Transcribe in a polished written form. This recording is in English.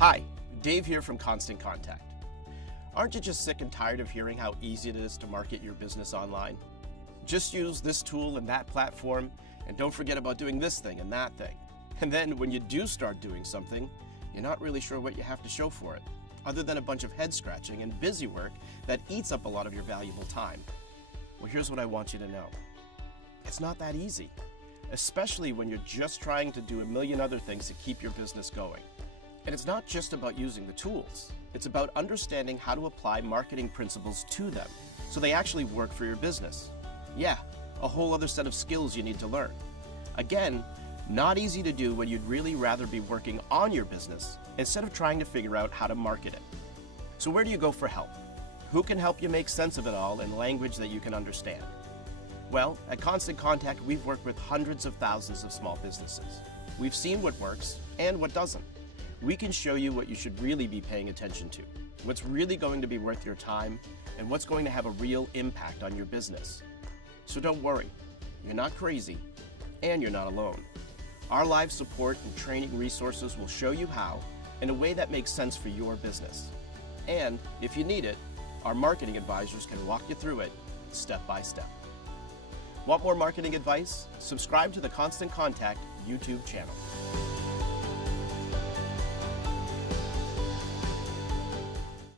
Hi, Dave here from Constant Contact. Aren't you just sick and tired of hearing how easy it is to market your business online? Just use this tool and that platform, and don't forget about doing this thing and that thing. And then when you do start doing something, you're not really sure what you have to show for it, other than a bunch of head scratching and busy work that eats up a lot of your valuable time. Well, here's what I want you to know. It's not that easy, especially when you're just trying to do a million other things to keep your business going. And it's not just about using the tools. It's about understanding how to apply marketing principles to them so they actually work for your business. Yeah, a whole other set of skills you need to learn. Again, not easy to do when you'd really rather be working on your business instead of trying to figure out how to market it. So where do you go for help? Who can help you make sense of it all in language that you can understand? Well, at Constant Contact, we've worked with hundreds of thousands of small businesses. We've seen what works and what doesn't. We can show you what you should really be paying attention to, what's really going to be worth your time, and what's going to have a real impact on your business. So don't worry, you're not crazy, and you're not alone. Our live support and training resources will show you how in a way that makes sense for your business. And if you need it, our marketing advisors can walk you through it step by step. Want more marketing advice? Subscribe to the Constant Contact YouTube channel.